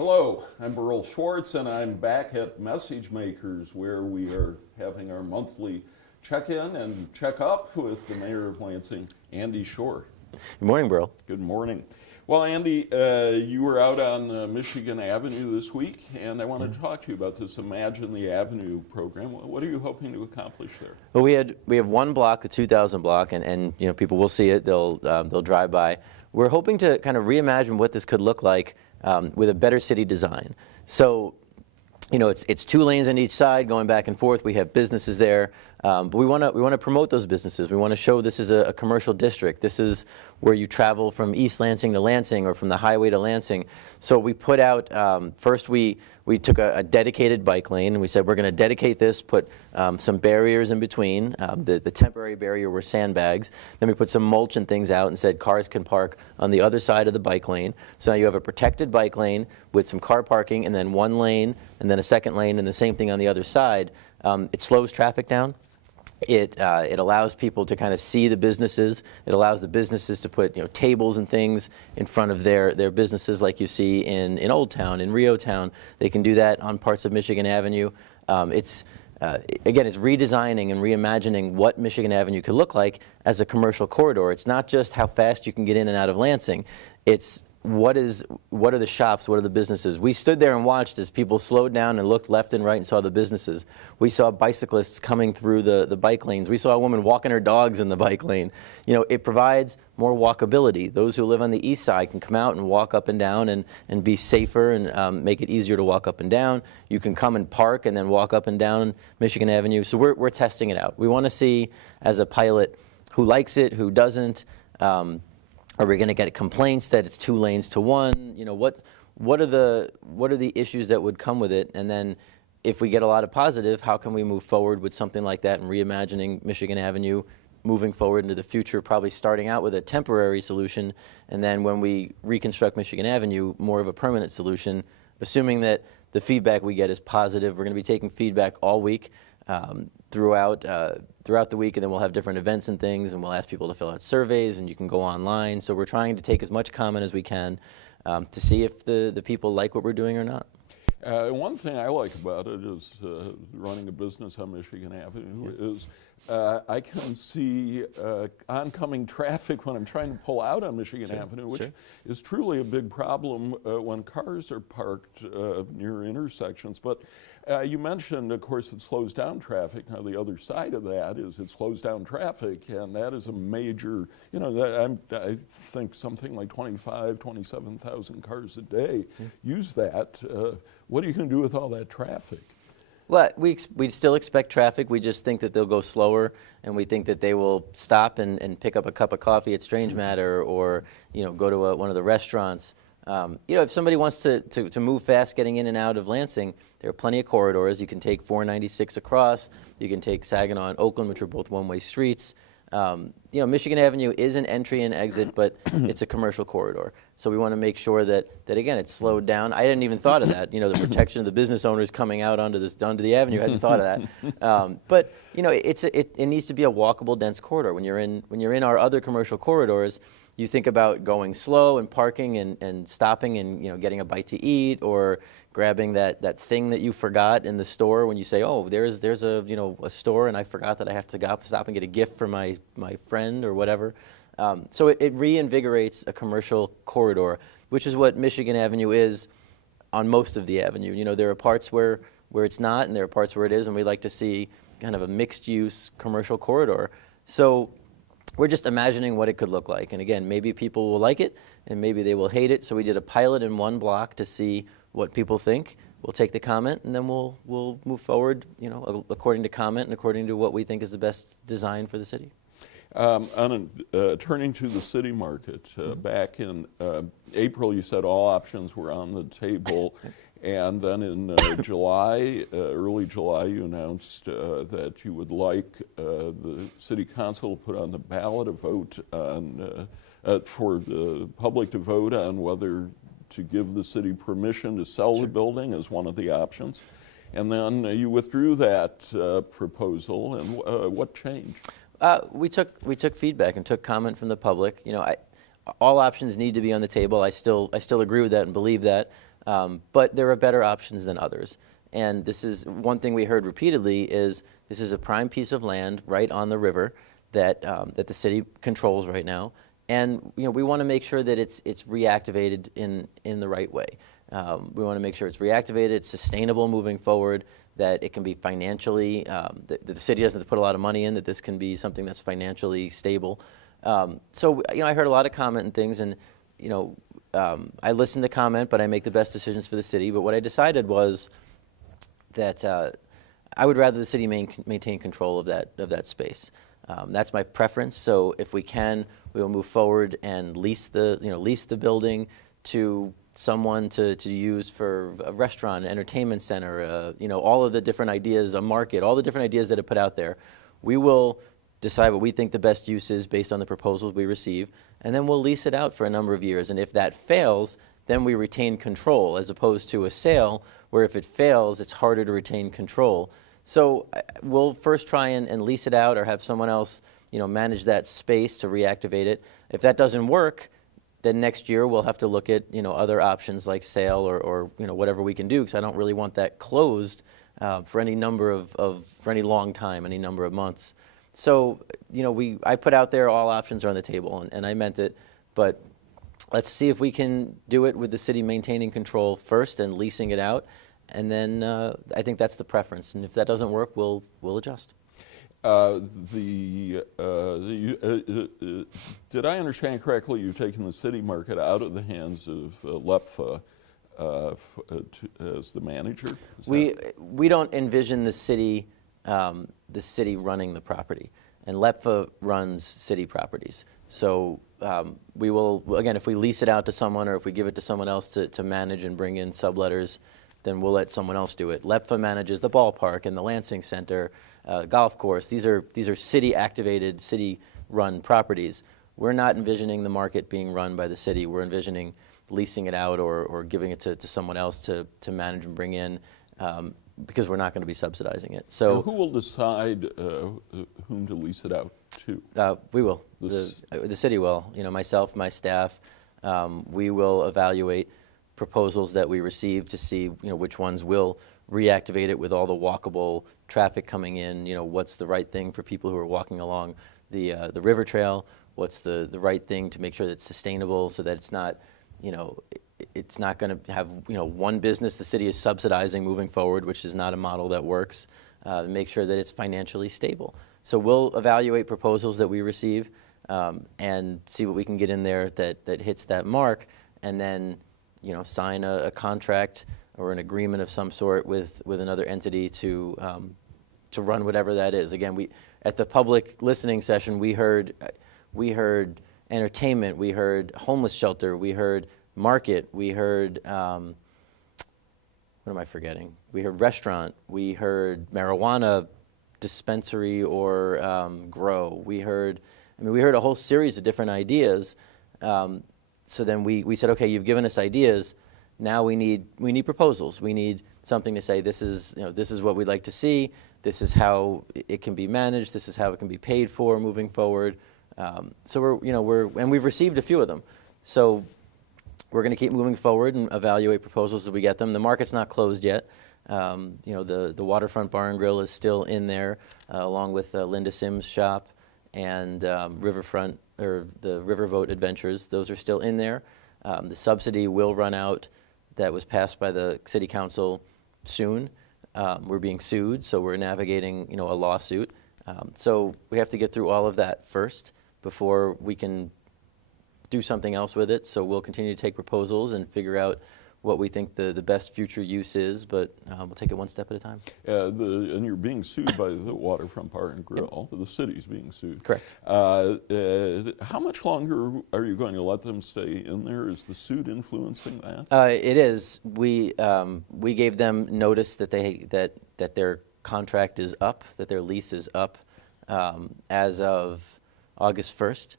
Hello, I'm Berl Schwartz, and I'm back at Message Makers, where we are having our monthly check-in and check-up with the mayor of Lansing, Andy Schor. Good morning, Berl. Good morning. Well, Andy, you were out on Michigan Avenue this week, and I wanted to talk to you about this Imagine the Avenue program. What are you hoping to accomplish there? Well, we have one block, the 2000 block, and people will see it. They'll drive by. We're hoping to kind of reimagine what this could look like with a better city design. So, it's two lanes on each side going back and forth. We have businesses there, but we want to promote those businesses. We want to show this is a commercial district. This is where you travel from East Lansing to Lansing or from the highway to Lansing. So we put out first we took a dedicated bike lane, and we said we're going to dedicate this, put some barriers in between. The temporary barrier were sandbags. Then we put some mulch and things out and said cars can park on the other side of the bike lane. So now you have a protected bike lane with some car parking, and then one lane, and then a second lane, and the same thing on the other side. It slows traffic down. It allows people to kind of see the businesses. It allows the businesses to put tables and things in front of their businesses, like you see in Old Town, in Rio Town. They can do that on parts of Michigan Avenue. Again, it's redesigning and reimagining what Michigan Avenue could look like as a commercial corridor. It's not just how fast you can get in and out of Lansing. It's what are the shops, what are the businesses. We stood there and watched as people slowed down and looked left and right and saw the businesses. We saw bicyclists coming through the bike lanes. We saw a woman walking her dogs in the bike lane. It provides more walkability. Those who live on the east side can come out and walk up and down and be safer and make it easier to walk up and down. You can come and park and then walk up and down Michigan Avenue. So we're testing it out. We want to see as a pilot who likes it, who doesn't. Are we going to get complaints that it's two lanes to one? What are the issues that would come with it? And then if we get a lot of positive, how can we move forward with something like that and reimagining Michigan Avenue moving forward into the future, probably starting out with a temporary solution, and then when we reconstruct Michigan Avenue, more of a permanent solution, assuming that the feedback we get is positive. We're going to be taking feedback all week. Throughout the week, and then we'll have different events and things, and we'll ask people to fill out surveys, and you can go online. So we're trying to take as much comment as we can to see if the people like what we're doing or not. One thing I like about it is running a business on Michigan Avenue is I can see oncoming traffic when I'm trying to pull out on Michigan Avenue, which is truly a big problem when cars are parked near intersections. But you mentioned, of course, it slows down traffic. Now, the other side of that is it slows down traffic, and that is a major, I think something like 27,000 cars a day use that. What are you going to do with all that traffic? Well, we still expect traffic. We just think that they'll go slower, and we think that they will stop and pick up a cup of coffee at Strange Matter or go to one of the restaurants. If somebody wants to move fast getting in and out of Lansing, there are plenty of corridors. You can take 496 across. You can take Saginaw and Oakland, which are both one-way streets. Michigan Avenue is an entry and exit, but it's a commercial corridor. So we want to make sure that again, it's slowed down. I hadn't even thought of that. The protection of the business owners coming out onto the avenue. I hadn't thought of that. But it needs to be a walkable, dense corridor. When you're in our other commercial corridors, you think about going slow and parking and stopping and getting a bite to eat or grabbing that thing that you forgot in the store when you say, oh, there's a store and I forgot that I have to stop and get a gift for my friend or whatever. So it reinvigorates a commercial corridor, which is what Michigan Avenue is on most of the avenue. There are parts where it's not, and there are parts where it is, and we like to see kind of a mixed-use commercial corridor. So we're just imagining what it could look like. And again, maybe people will like it, and maybe they will hate it. So we did a pilot in one block to see what people think. We'll take the comment, and then we'll move forward, according to comment and according to what we think is the best design for the city. Turning to the city market, back in April, you said all options were on the table. And then in July, early July, you announced that you would like the city council to put on the ballot a vote on, for the public to vote on whether to give the city permission to sell the building as one of the options. And then you withdrew that proposal, and what changed? We took feedback and took comment from the public. All options need to be on the table. I still agree with that and believe that. but there are better options than others. And this is one thing we heard repeatedly is this is a prime piece of land right on the river that that the city controls right now, and we want to make sure that it's reactivated in the right way. We want to make sure it's reactivated, it's sustainable moving forward, that it can be financially, that the city doesn't have to put a lot of money in, that this can be something that's financially stable. So I heard a lot of comment and things, and I listen to comment, but I make the best decisions for the city. But what I decided was that I would rather the city maintain control of that space. That's my preference. So if we can, we will move forward and lease the building to someone to use for a restaurant, an entertainment center, all of the different ideas, a market, all the different ideas that are put out there. We will decide what we think the best use is based on the proposals we receive, and then we'll lease it out for a number of years. And if that fails, then we retain control, as opposed to a sale where if it fails, it's harder to retain control. So we'll first try and lease it out or have someone else manage that space to reactivate it. If that doesn't work, then next year we'll have to look at other options like sale or whatever we can do, because I don't really want that closed for any number for any long time, any number of months. So I put out there all options are on the table, and I meant it, but let's see if we can do it with the city maintaining control first and leasing it out, and then I think that's the preference. And if that doesn't work, we'll adjust. Did I understand correctly? You've taken the city market out of the hands of LEPFA as the manager? We don't envision the city running the property, and LEPFA runs city properties. So we will, again, if we lease it out to someone or if we give it to someone else to manage and bring in subletters, then we'll let someone else do it. LEPFA manages the ballpark and the Lansing Center, golf course. These are city-activated, city-run properties. We're not envisioning the market being run by the city. We're envisioning leasing it out or giving it to someone else to manage and bring in, because we're not going to be subsidizing it. So and who will decide whom to lease it out to? We will. The city will. Myself, my staff, we will evaluate proposals that we receive to see which ones will reactivate it with all the walkable traffic coming in. What's the right thing for people who are walking along the river trail? What's the right thing to make sure that it's sustainable, so that it's not it's not going to have one business the city is subsidizing moving forward, which is not a model that works. Make sure that it's financially stable. So we'll evaluate proposals that we receive and see what we can get in there that hits that mark, and then sign a contract or an agreement of some sort with another entity to run whatever that is. Again, at the public listening session, we heard entertainment, we heard homeless shelter, we heard market, we heard what am I forgetting? We heard restaurant, we heard marijuana dispensary or grow. We heard a whole series of different ideas. So then we said, okay, you've given us ideas. Now we need proposals. We need something to say, this is what we'd like to see. This is how it can be managed. This is how it can be paid for moving forward. So we've received a few of them. So we're going to keep moving forward and evaluate proposals as we get them. The market's not closed yet. The Waterfront Bar and Grill is still in there, along with Linda Sims' shop and Riverfront, or the Riverboat Adventures. Those are still in there. The subsidy will run out that was passed by the City Council soon. We're being sued, so we're navigating a lawsuit. So we have to get through all of that first before we can do something else with it. So we'll continue to take proposals and figure out what we think the best future use is, but we'll take it one step at a time. And you're being sued by the Waterfront Bar and Grill. Yep. The city's being sued. Correct. How much longer are you going to let them stay in there? Is the suit influencing that? It is. We gave them notice that that their contract is up, that their lease is up as of August 1st,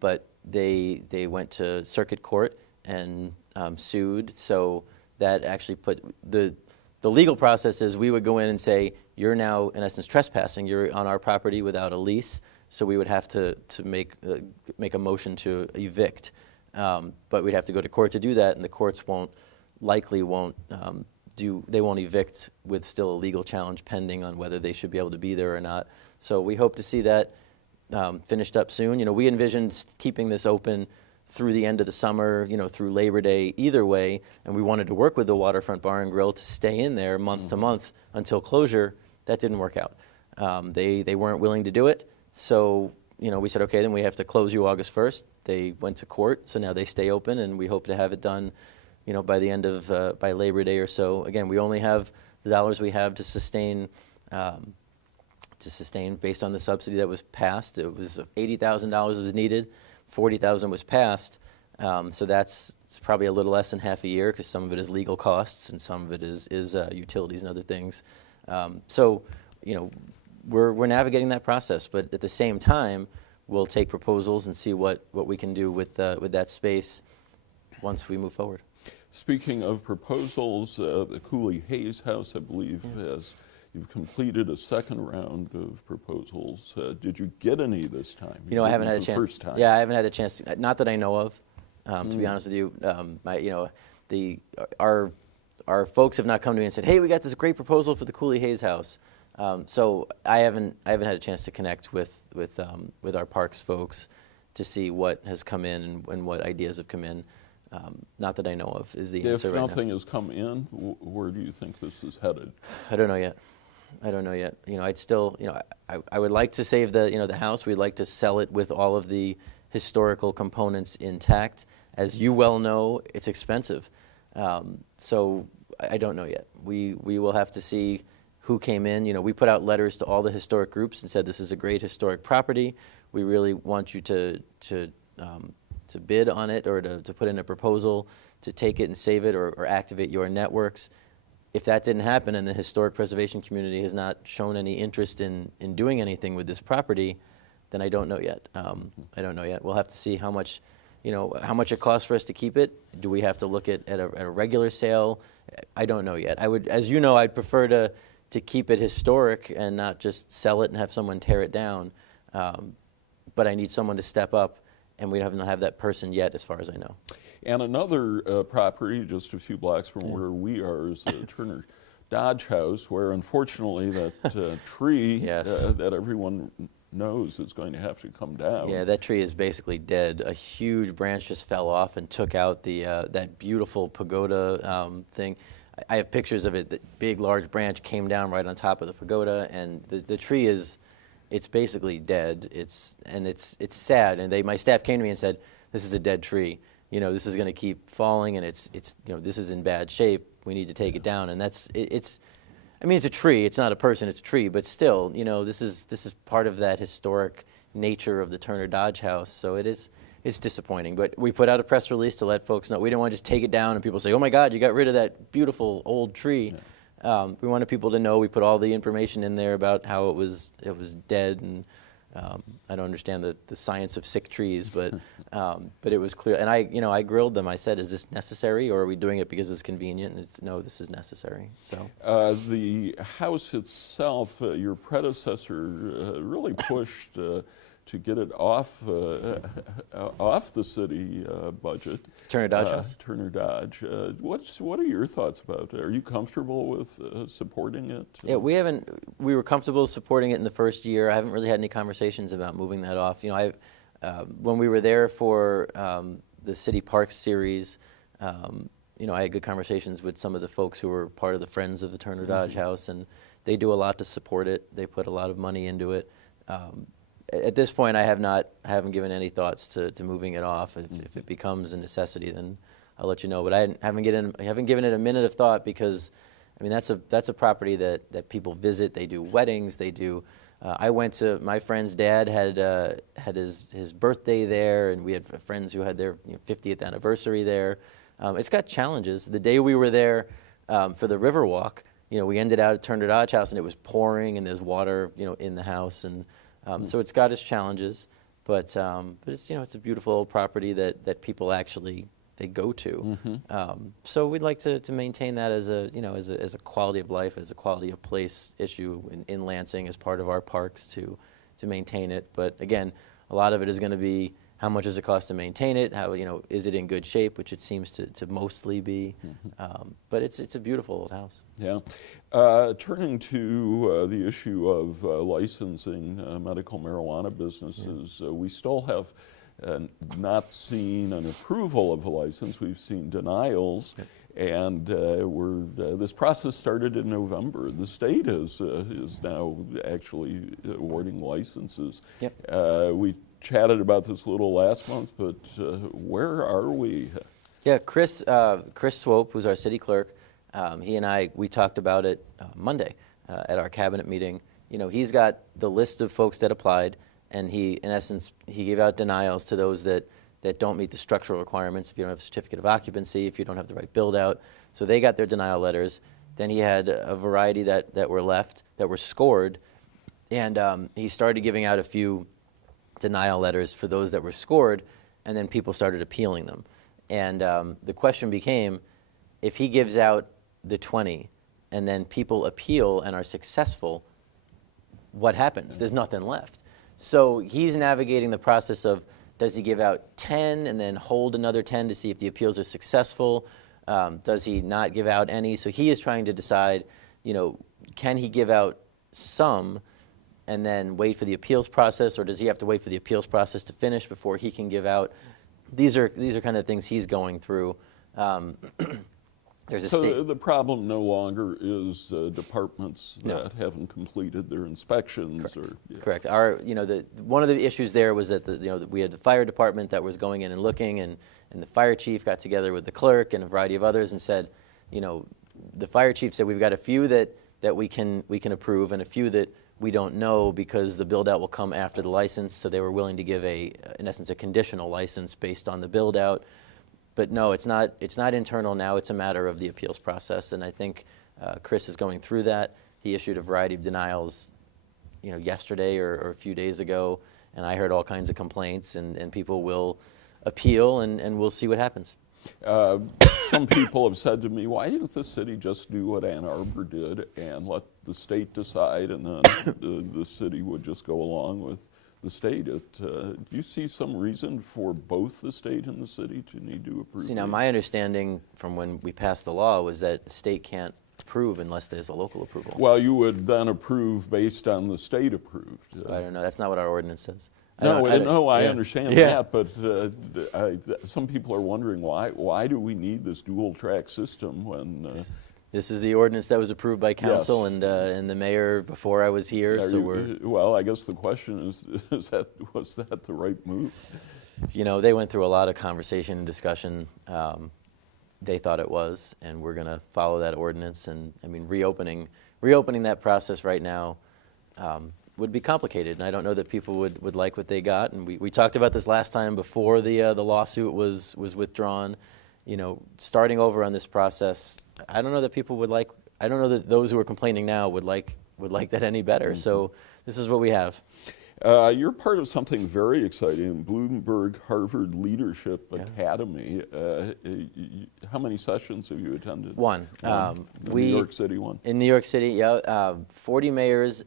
but they went to circuit court and sued. So that actually put the legal process is we would go in and say, you're now in essence trespassing. You're on our property without a lease. So we would have to make a motion to evict. But we'd have to go to court to do that, and the courts won't likely won't they won't evict with still a legal challenge pending on whether they should be able to be there or not. So we hope to see that finished up soon. You know, we envisioned keeping this open through the end of the summer, you know, through Labor Day, either way, and we wanted to work with the Waterfront Bar and Grill to stay in there month to month until closure. That didn't work out. They weren't willing to do it, so you know, we said, okay, then we have to close you August 1st. They went to court, so now they stay open, and we hope to have it done, you know, by the end of by Labor Day or so. Again, we only have the dollars we have to sustain based on the subsidy that was passed. It was $80,000 was needed, $40,000 was passed. So it's probably a little less than half a year because some of it is legal costs and some of it is utilities and other things. So, you know, we're navigating that process, but at the same time, we'll take proposals and see what we can do with that space once we move forward. Speaking of proposals, the Cooley Hayes House, I believe, you've completed a second round of proposals. Did you get any this time? You know, I haven't had a chance. First time. Yeah, I haven't had a chance. Not that I know of, to be honest with you. Our folks have not come to me and said, "Hey, we got this great proposal for the Cooley Hayes House." So I haven't had a chance to connect with our parks folks to see what has come in and what ideas have come in. Not that I know of is the answer right now. If nothing has come in, where do you think this is headed? I don't know yet. You know, I'd still, you know, I would like to save the house. We'd like to sell it with all of the historical components intact. As you well know, it's expensive. So I don't know yet. We will have to see who came in. You know, we put out letters to all the historic groups and said this is a great historic property. We really want you to bid on it or to put in a proposal to take it and save it or activate your networks. If that didn't happen and the historic preservation community has not shown any interest in doing anything with this property, then I don't know yet. I don't know yet. We'll have to see how much it costs for us to keep it. Do we have to look at a regular sale? I don't know yet. As you know, I'd prefer to keep it historic and not just sell it and have someone tear it down. But I need someone to step up, and we haven't have that person yet, as far as I know. And another property just a few blocks from where we are is the Turner Dodge House, where unfortunately that tree that everyone knows is going to have to come down. Yeah, that tree is basically dead. A huge branch just fell off and took out that beautiful pagoda thing. I have pictures of it. The big, large branch came down right on top of the pagoda, and the tree it's basically dead. It's sad. And my staff came to me and said, "This is a dead tree. You know, this is going to keep falling, and it's this is in bad shape. We need to take it down." And it's a tree. It's not a person. It's a tree. But still, you know, this is part of that historic nature of the Turner Dodge House. So it's disappointing. But we put out a press release to let folks know. We didn't want to just take it down and people say, "Oh my God, you got rid of that beautiful old tree." Yeah. We wanted people to know. We put all the information in there about how it was dead, and I don't understand the science of sick trees, but it was clear. And I grilled them. I said, "Is this necessary, or are we doing it because it's convenient?" And no, this is necessary. So the house itself, your predecessor really pushed to get it off the city budget. Turner Dodge House. Turner Dodge. What are your thoughts about it? Are you comfortable with supporting it? Yeah, we were comfortable supporting it in the first year. I haven't really had any conversations about moving that off. You know, when we were there for the City Parks series, you know, I had good conversations with some of the folks who were part of the Friends of the Turner Dodge House, and they do a lot to support it. They put a lot of money into it. At this point, I haven't given any thoughts to moving it off. If it becomes a necessity, then I'll let you know. But I haven't given it a minute of thought because, I mean, that's a property that people visit. They do weddings. They do. I went to my friend's dad had his birthday there, and we had friends who had their 50th anniversary there. It's got challenges. The day we were there for the Riverwalk, you know, we ended out at Turner Dodge House, and it was pouring, and there's water, you know, in the house, and so it's got its challenges, but it's it's a beautiful old property that people actually they go to. So we'd like to maintain that as a quality of life, as a quality of place issue in Lansing as part of our parks to maintain it. But again, a lot of it is going to be how much does it cost to maintain it? How, is it in good shape, which it seems to mostly be. But it's a beautiful old house. Yeah. Turning to the issue of licensing medical marijuana businesses, we still have not seen an approval of a license. We've seen denials. And this process started in November. The state is now actually awarding licenses. We chatted about this a little last month, but where are we? Yeah, Chris Swope, who's our city clerk, he and we talked about it Monday at our cabinet meeting. He's got the list of folks that applied, and he gave out denials to those that don't meet the structural requirements, if you don't have a certificate of occupancy, if you don't have the right build out. So they got their denial letters. Then he had a variety that were left, that were scored, and he started giving out a few denial letters for those that were scored, and then people started appealing them. And the question became, if he gives out the 20 and then people appeal and are successful, what happens? There's nothing left. So he's navigating the process of, does he give out 10 and then hold another 10 to see if the appeals are successful? Does he not give out any? So he is trying to decide, can he give out some and then wait for the appeals process, or does he have to wait for the appeals process to finish before he can give out? These are kind of things he's going through. There's a So the problem no longer is departments that haven't completed their inspections. Correct. One of the issues there was that we had the fire department that was going in and looking, and the fire chief got together with the clerk and a variety of others and said, the fire chief said we've got a few that we can approve and a few that we don't know because the build out will come after the license. So they were willing to give in essence a conditional license based on the build out. But no, it's not internal now. It's a matter of the appeals process, and I think Chris is going through that. He issued a variety of denials, yesterday or a few days ago, and I heard all kinds of complaints, and people will appeal, and we'll see what happens. Some people have said to me, why didn't the city just do what Ann Arbor did and let the state decide, and then the city would just go along with the state? Do you see some reason for both the state and the city to need to approve? See, now my understanding from when we passed the law was that the state can't approve unless there's a local approval. Well, you would then approve based on the state approved. I don't know. That's not what our ordinance says. I understand that, but some people are wondering why do we need this dual track system when... This is the ordinance that was approved by council, yes. and the mayor before I was here. Well, I guess the question is was that the right move? They went through a lot of conversation and discussion. They thought it was, and we're going to follow that ordinance. And I mean, reopening that process right now would be complicated, and I don't know that people would like what they got. And we talked about this last time before the lawsuit was withdrawn. Starting over on this process, I don't know that people would like. I don't know that those who are complaining now would like that any better. Mm-hmm. So this is what we have. You're part of something very exciting, Bloomberg Harvard Leadership Academy. How many sessions have you attended? One. New York City one. In New York City, 40 mayors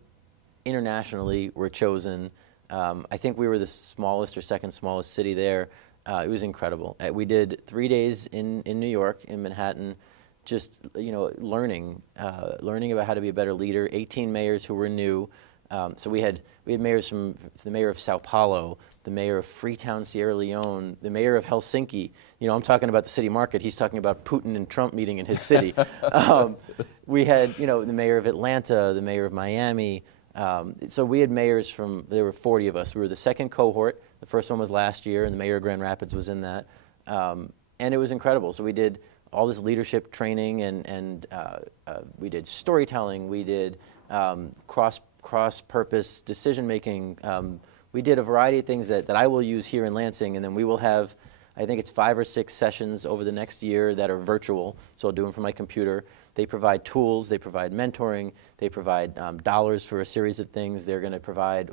internationally were chosen. I think we were the smallest or second smallest city there. It was incredible. We did 3 days in New York, in Manhattan, just learning about how to be a better leader. 18 mayors who were new. So we had mayors from the mayor of Sao Paulo, the mayor of Freetown, Sierra Leone, the mayor of Helsinki. I'm talking about the city market. He's talking about Putin and Trump meeting in his city. We had the mayor of Atlanta, the mayor of Miami. So we had mayors there were 40 of us. We were the second cohort. The first one was last year, and the mayor of Grand Rapids was in that. And it was incredible. So we did all this leadership training, and we did storytelling. We did cross-purpose decision-making. We did a variety of things that I will use here in Lansing, and then we will have, I think it's 5 or 6 sessions over the next year that are virtual, so I'll do them from my computer. They provide tools, they provide mentoring, they provide dollars for a series of things. They're going to provide,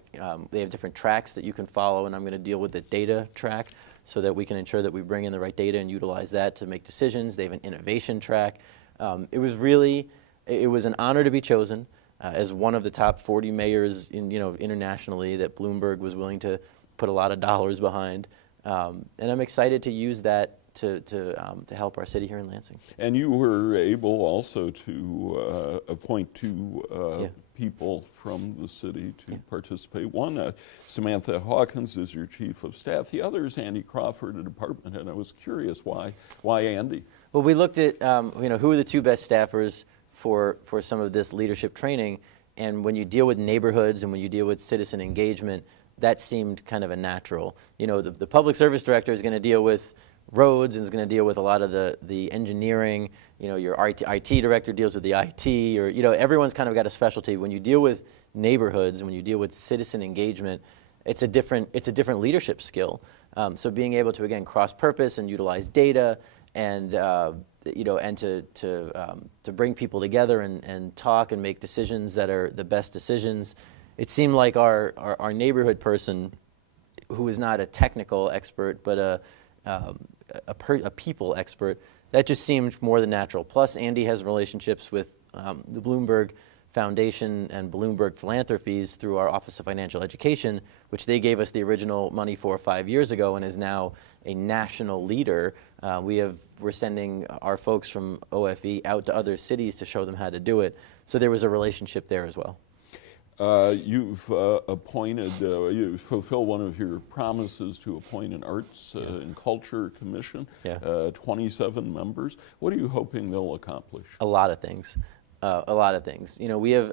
they have different tracks that you can follow, and I'm going to deal with the data track so that we can ensure that we bring in the right data and utilize that to make decisions. They have an innovation track. It was an honor to be chosen as one of the top 40 mayors internationally that Bloomberg was willing to put a lot of dollars behind. And I'm excited to use that to help our city here in Lansing. And you were able also to appoint two Yeah. people from the city to participate. One, Samantha Hawkins, is your chief of staff. The other is Andy Crawford, a department head. I was curious why Andy? Well, we looked at who are the two best staffers for some of this leadership training, and when you deal with neighborhoods and when you deal with citizen engagement, that seemed kind of a natural. The public service director is going to deal with roads and is going to deal with a lot of the engineering. Your IT director deals with the IT, or everyone's kind of got a specialty. When you deal with neighborhoods and when you deal with citizen engagement, it's a different leadership skill. So being able to again cross purpose and utilize data and to bring people together and talk and make decisions that are the best decisions. It seemed like our neighborhood person, who is not a technical expert but a people expert, that just seemed more than natural. Plus, Andy has relationships with the Bloomberg Foundation and Bloomberg Philanthropies through our Office of Financial Education, which they gave us the original money for 5 years ago and is now a national leader. We're sending our folks from OFE out to other cities to show them how to do it. So there was a relationship there as well. You've appointed, you fulfill one of your promises to appoint an Arts and Culture Commission, 27 members. What are you hoping they'll accomplish? A lot of things. We have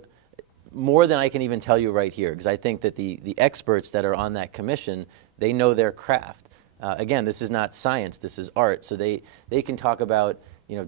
more than I can even tell you right here, because I think that the experts that are on that commission, they know their craft. Again, this is not science, this is art. So they can talk about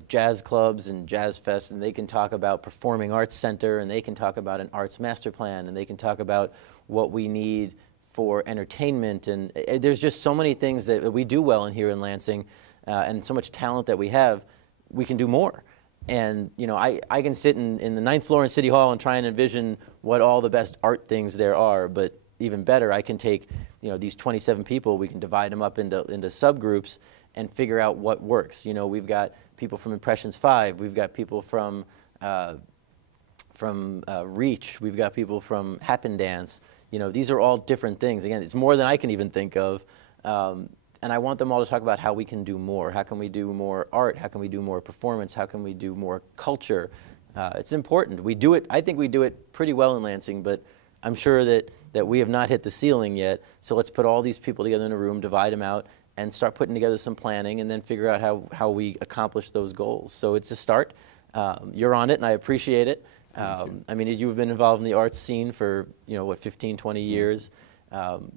jazz clubs and jazz fests, and they can talk about Performing Arts Center, and they can talk about an arts master plan, and they can talk about what we need for entertainment. And there's just so many things that we do well in here in Lansing, and so much talent that we have. We can do more. And I can sit in the 9th floor in City Hall and try and envision what all the best art things there are, but even better, I can take these 27 people, we can divide them up into subgroups and figure out what works. We've got people from Impressions 5, we've got people from Reach, we've got people from Happen Dance. These are all different things. Again, it's more than I can even think of. And I want them all to talk about how we can do more. How can we do more art? How can we do more performance? How can we do more culture? It's important. We do it. I think we do it pretty well in Lansing, but I'm sure that we have not hit the ceiling yet. So let's put all these people together in a room, divide them out, and start putting together some planning, and then figure out how we accomplish those goals. So it's a start. You're on it, and I appreciate it. I mean, you've been involved in the arts scene for 15, 20 years.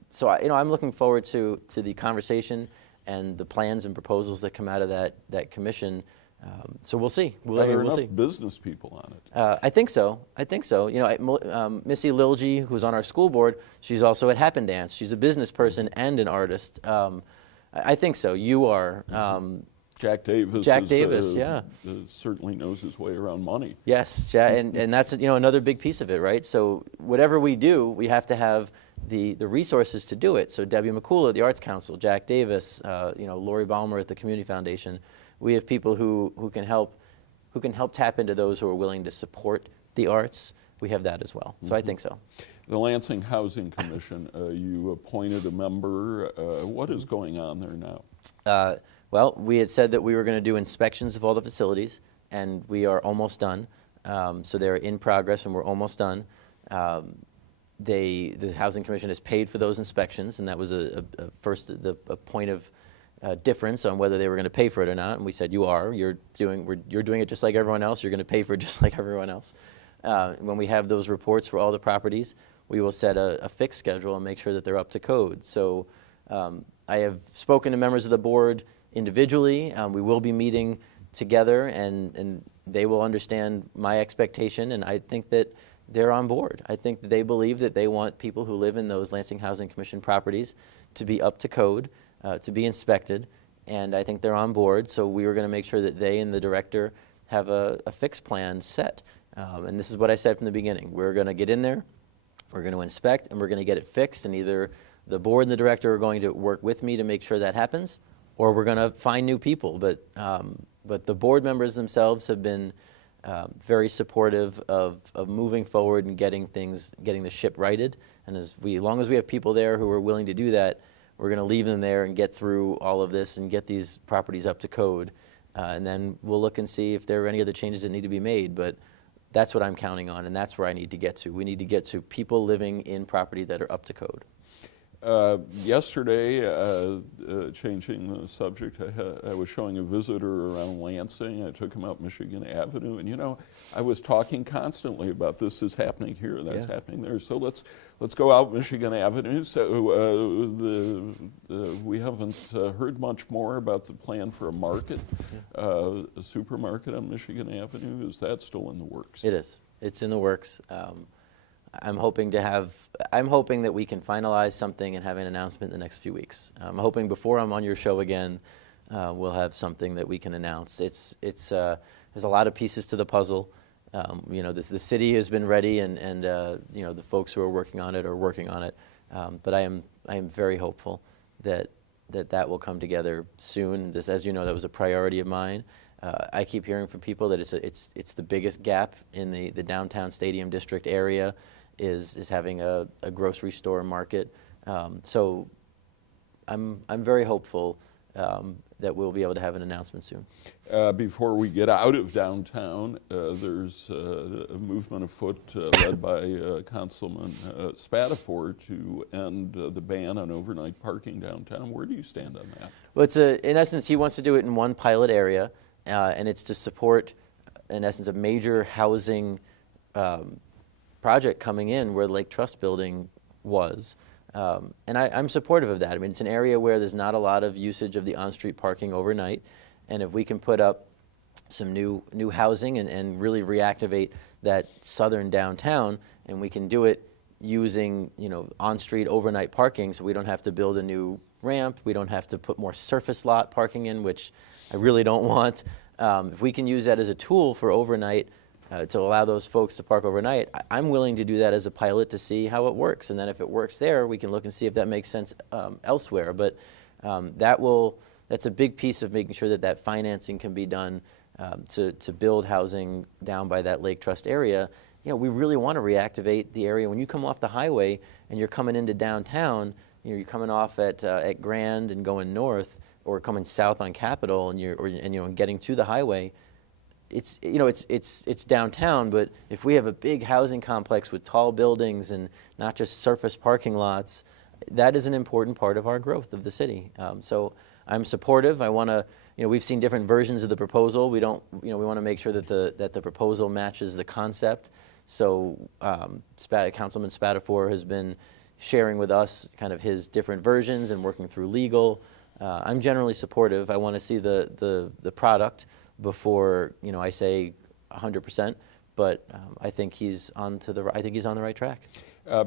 So I'm looking forward to the conversation and the plans and proposals that come out of that commission. So we'll see. Are there enough business people on it? I think so. Missy Lilgy, who's on our school board, she's also at Happen Dance. She's a business person and an artist. I think so. You are. Jack Davis. Jack Davis, certainly knows his way around money. Yes, and that's another big piece of it, right? So whatever we do, we have to have the resources to do it. So Debbie McCool at the Arts Council, Jack Davis, Lori Balmer at the Community Foundation. We have people who can help tap into those who are willing to support the arts. We have that as well. So I think so. The Lansing Housing Commission, you appointed a member. What is going on there now? Well, we had said that we were going to do inspections of all the facilities, and we are almost done. So they're in progress, and we're almost done. The Housing Commission has paid for those inspections, and that was a point of difference on whether they were going to pay for it or not. And we said, you're doing it just like everyone else. You're going to pay for it just like everyone else. When we have those reports for all the properties, we will set a fixed schedule and make sure that they're up to code. So I have spoken to members of the board individually. We will be meeting together, and they will understand my expectation, and I think that they're on board. I think that they believe that they want people who live in those Lansing Housing Commission properties to be up to code, to be inspected, and I think they're on board. So we were going to make sure that they and the director have a fixed plan set. And this is what I said from the beginning. We're going to get in there, we're going to inspect, and we're going to get it fixed, and either the board and the director are going to work with me to make sure that happens, or we're going to find new people. But the board members themselves have been very supportive of moving forward and getting the ship righted. And as long as we have people there who are willing to do that, We're going to leave them there and get through all of this and get these properties up to code. And then we'll look and see if there are any other changes that need to be made. But that's what I'm counting on, and that's where I need to get to. We need to get to people living in property that are up to code. Yesterday, changing the subject, I was showing a visitor around Lansing. I took him out Michigan Avenue, and you know, I was talking constantly about this is happening here, that's happening there. So let's go out Michigan Avenue. So we haven't heard much more about the plan for a market, a supermarket on Michigan Avenue. Is that still in the works? It is. It's in the works. I'm hoping that we can finalize something and have an announcement in the next few weeks. I'm hoping before I'm on your show again, we'll have something that we can announce. There's a lot of pieces to the puzzle. You know, the city has been ready, and you know, the folks who are working on it are working on it. But I am very hopeful that will come together soon. This, as you know, that was a priority of mine. I keep hearing from people that it's the biggest gap in the downtown Stadium District area is having a grocery store market. So I'm very hopeful that we'll be able to have an announcement soon. Before we get out of downtown, there's a movement afoot led by Councilman Spatafor to end the ban on overnight parking downtown. Where do you stand on that? Well, in essence, he wants to do it in one pilot area. And it's to support, in essence, a major housing project coming in where the Lake Trust building was. And I'm supportive of that. I mean, it's an area where there's not a lot of usage of the on-street parking overnight. And if we can put up some new housing and really reactivate that southern downtown, and we can do it using, you know, on-street overnight parking, so we don't have to build a new ramp, we don't have to put more surface lot parking in, which I really don't want. If we can use that as a tool for overnight, to allow those folks to park overnight, I'm willing to do that as a pilot to see how it works. And then if it works there, we can look and see if that makes sense elsewhere. But that's a big piece of making sure that financing can be done to build housing down by that Lake Trust area. You know, we really want to reactivate the area. When you come off the highway and you're coming into downtown, you know, you're coming off at Grand and going north, or coming south on Capitol, and you're getting to the highway. It's downtown, but if we have a big housing complex with tall buildings and not just surface parking lots, that is an important part of our growth of the city. So I'm supportive. I want to, you know, we've seen different versions of the proposal. We don't, you know, we want to make sure that the proposal matches the concept. So Councilman Spatafor has been sharing with us kind of his different versions and working through legal. I'm generally supportive. I want to see the product before, you know, I say 100%. But I think he's on the right track.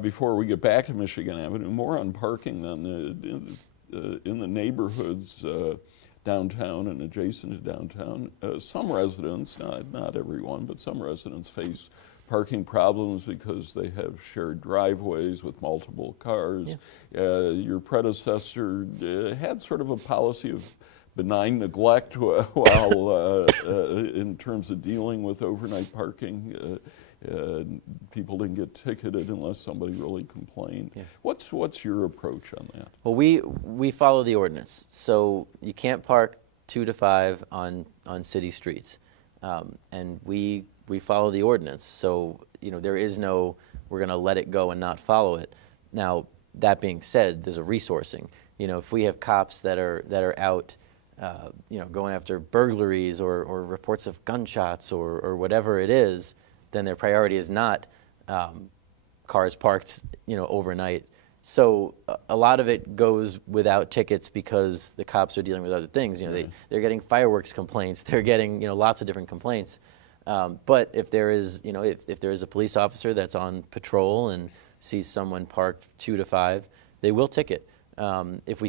Before we get back to Michigan Avenue, more on parking then in the neighborhoods downtown and adjacent to downtown. Some residents, not everyone, but some residents face parking problems because they have shared driveways with multiple cars. Yeah. Your predecessor had sort of a policy of benign neglect while in terms of dealing with overnight parking. People didn't get ticketed unless somebody really complained. Yeah. What's your approach on that? Well, we follow the ordinance, so you can't park 2 to 5 on city streets, and we follow the ordinance. So, you know, there is no we're going to let it go and not follow it. Now, that being said, there's a resourcing. You know, if we have cops that are out, you know, going after burglaries or reports of gunshots or whatever it is, then their priority is not cars parked, you know, overnight. So a lot of it goes without tickets because the cops are dealing with other things. You know, they're getting fireworks complaints. They're getting, you know, lots of different complaints. But if there is, you know, if there is a police officer that's on patrol and sees someone parked 2 to 5, they will ticket. If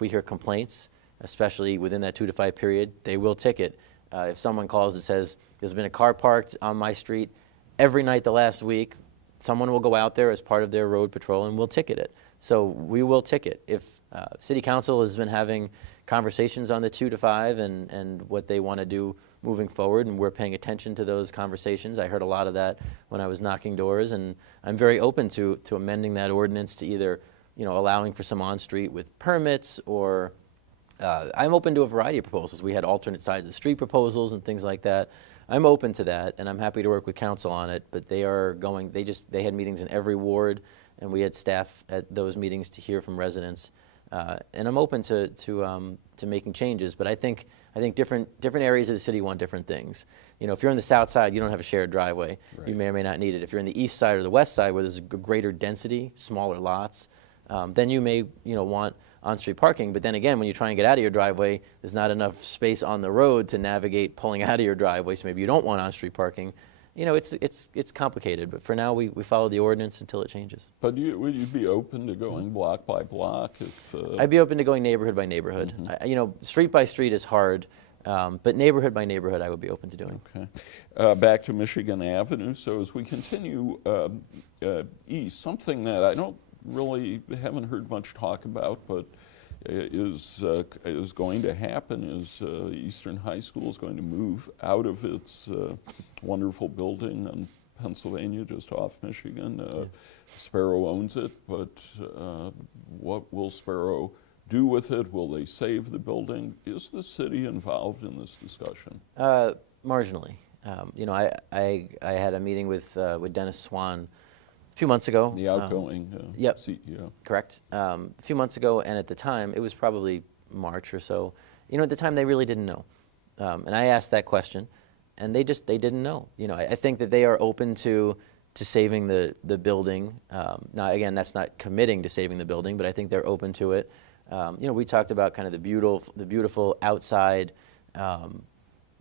we hear complaints, especially within that 2 to 5 period, they will ticket. If someone calls and says there's been a car parked on my street every night the last week, someone will go out there as part of their road patrol and will ticket it. So we will ticket. If City Council has been having conversations on the 2 to 5 and what they want to do moving forward, and we're paying attention to those conversations. I heard a lot of that when I was knocking doors, and I'm very open to amending that ordinance to either allowing for some on-street with permits, or I'm open to a variety of proposals. We had alternate sides of the street proposals and things like that. I'm open to that, and I'm happy to work with council on it, but they had meetings in every ward, and we had staff at those meetings to hear from residents. And I'm open to making changes, but I think different areas of the city want different things. If you're on the south side, you don't have a shared driveway. Right. You may or may not need it. If you're on the east side or the west side, where there's a greater density, smaller lots, then you may want on-street parking. But then again, when you try and get out of your driveway, there's not enough space on the road to navigate pulling out of your driveway. So maybe you don't want on-street parking. It's complicated, but for now we follow the ordinance until it changes. But would you be open to going block by block? I'd be open to going neighborhood by neighborhood. Mm-hmm. Street by street is hard, but neighborhood by neighborhood I would be open to doing. Okay. Back to Michigan Avenue. So as we continue east, something that I haven't heard much talk about, but is going to happen is Eastern High School is going to move out of its wonderful building in Pennsylvania, just off Michigan. Sparrow owns it, but what will Sparrow do with it? Will they save the building? Is the city involved in this discussion? Marginally. I had a meeting with Dennis Swan a few months ago. The outgoing yep, CEO. Correct. A few months ago, and at the time, it was probably March or so. At the time, they really didn't know. And I asked that question, and they didn't know. I think that they are open to saving the building. Now, again, that's not committing to saving the building, but I think they're open to it. We talked about kind of the beautiful outside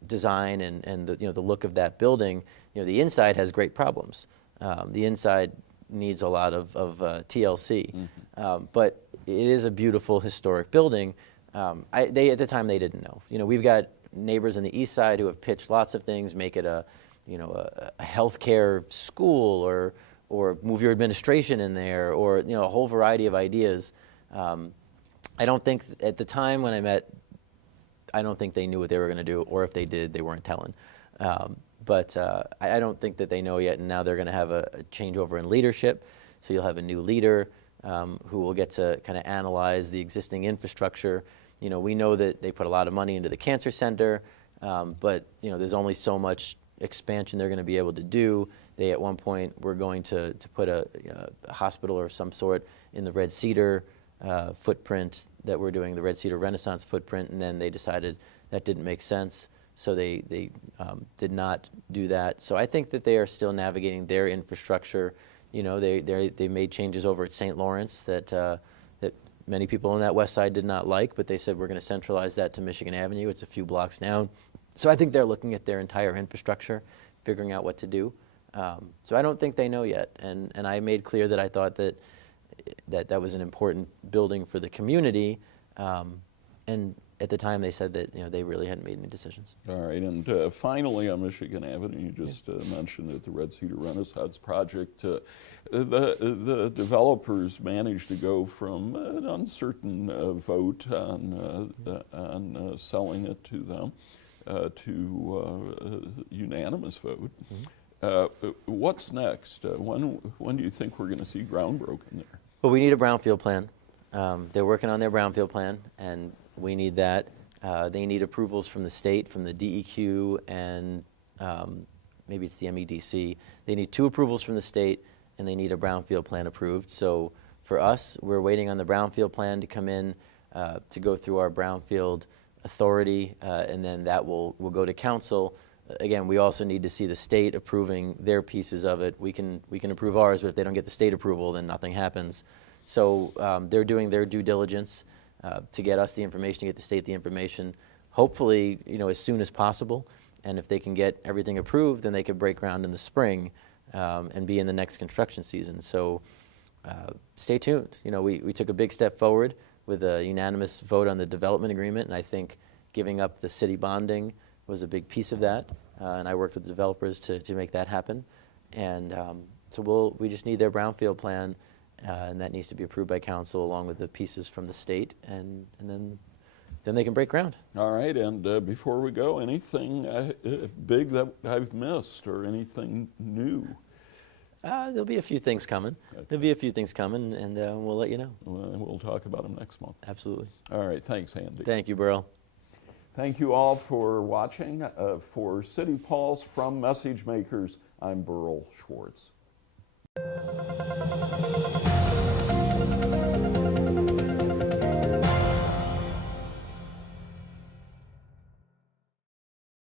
design and the look of that building. The inside has great problems. The inside needs a lot of TLC, mm-hmm. But it is a beautiful historic building. At the time they didn't know. We've got neighbors on the east side who have pitched lots of things, make it a healthcare school, or move your administration in there, or a whole variety of ideas. I don't think at the time when I met, I don't think they knew what they were going to do, or if they did, they weren't telling. But I don't think that they know yet, and now they're going to have a changeover in leadership. So you'll have a new leader who will get to kind of analyze the existing infrastructure. We know that they put a lot of money into the cancer center, but there's only so much expansion they're going to be able to do. They at one point were going to put a hospital or some sort in the Red Cedar footprint that we're doing, the Red Cedar Renaissance footprint, and then they decided that didn't make sense. So they did not do that. So I think that they are still navigating their infrastructure. They made changes over at St. Lawrence that many people on that west side did not like, but they said we're going to centralize that to Michigan Avenue. It's a few blocks down. So I think they're looking at their entire infrastructure, figuring out what to do. So I don't think they know yet. And I made clear that I thought that was an important building for the community. And at the time, they said that they really hadn't made any decisions. All right, and finally on Michigan Avenue, you just mentioned that the Red Cedar Renaissance project, the developers managed to go from an uncertain vote on selling it to them to a unanimous vote. Mm-hmm. What's next? When do you think we're going to see ground broken there? Well, we need a brownfield plan. They're working on their brownfield plan, and we need that. They need approvals from the state, from the DEQ, and maybe it's the MEDC. They need 2 approvals from the state, and they need a brownfield plan approved. So for us, we're waiting on the brownfield plan to come in to go through our brownfield authority, and then that will go to council. Again, we also need to see the state approving their pieces of it. We can approve ours, but if they don't get the state approval, then nothing happens. So they're doing their due diligence to get us the information, to get the state the information, hopefully, as soon as possible. And if they can get everything approved, then they could break ground in the spring and be in the next construction season. So stay tuned. We took a big step forward with a unanimous vote on the development agreement, and I think giving up the city bonding was a big piece of that. And I worked with the developers to make that happen. And so we just need their brownfield plan. And that needs to be approved by council along with the pieces from the state, and then they can break ground. All right, and before we go, anything big that I've missed or anything new? There'll be a few things coming. Okay. There'll be a few things coming, and we'll let you know. We'll talk about them next month. Absolutely. All right, thanks, Andy. Thank you, Berl. Thank you all for watching. For City Pulse from Message Makers, I'm Berl Schwartz.